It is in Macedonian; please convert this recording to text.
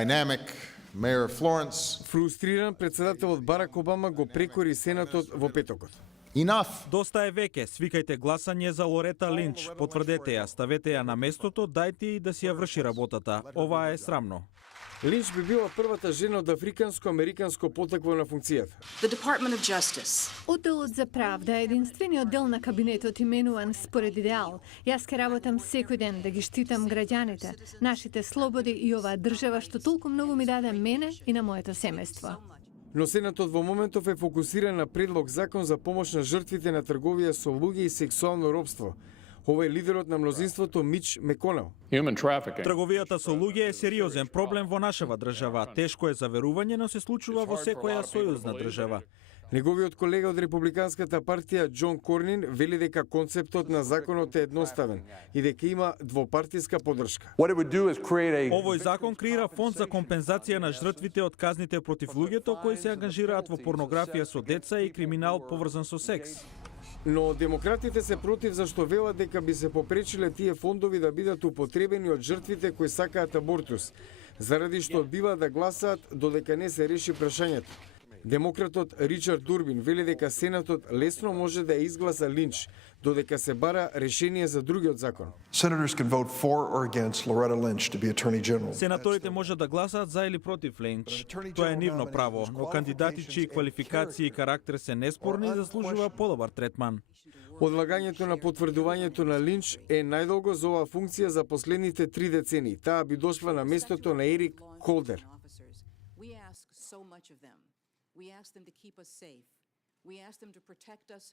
Dynamic Mayor Florence. Фрустриран, председателот Барак Обама го прекори Сенатот во петокот. Enough. Доста е веќе, свикајте гласање за Лорета Линч, потврдете ја, ставете ја на местото, дајте и да си ја врши работата. Ова е срамно. Линч би била првата жена од африканско-американско потекло на функцијата. The Department of Justice. Одделот за правда е единствениот дел на кабинетот именуван според идеал. Јас ке работам секој ден да ги штитам граѓаните, нашите слободи и оваа држава што толку многу ми даде мене и на моето семејство. Но Сенатот во моментов е фокусиран на предлог закон за помош на жртвите на трговија со луѓе и сексуално робство. Ова е лидерот на мнозинството Мич Меконел. Трговијата со луѓе е сериозен проблем во нашава држава. Тешко е за верување, но се случува во секоја сојузна држава. Неговиот колега од Републиканската партија Џон Корнин вели дека концептот на законот е едноставен и дека има двопартиска поддршка. Овој закон креира фонд за компензација на жртвите од казните против луѓето кои се ангажираат во порнографија со деца и криминал поврзан со секс. Но демократите се против зашто велат дека би се попречиле тие фондови да бидат употребени од жртвите кои сакаат абортус, заради што одбиваат да гласаат додека не се реши прашањето. Демократот Ричард Дурбин вели дека Сенатот лесно може да ја изгласа Линч, додека се бара решение за другиот закон. Сенаторите може да гласаат за или против Линч. Тоа е нивно право, но кандидати чии квалификации и карактер се неспорни заслужува подобар третман. Одлагањето на потврдувањето на Линч е најдолго за оваа функција за последните 3 децении. Таа би дошла на местото на Ерик Холдер. We ask them to keep us safe. We ask them to protect us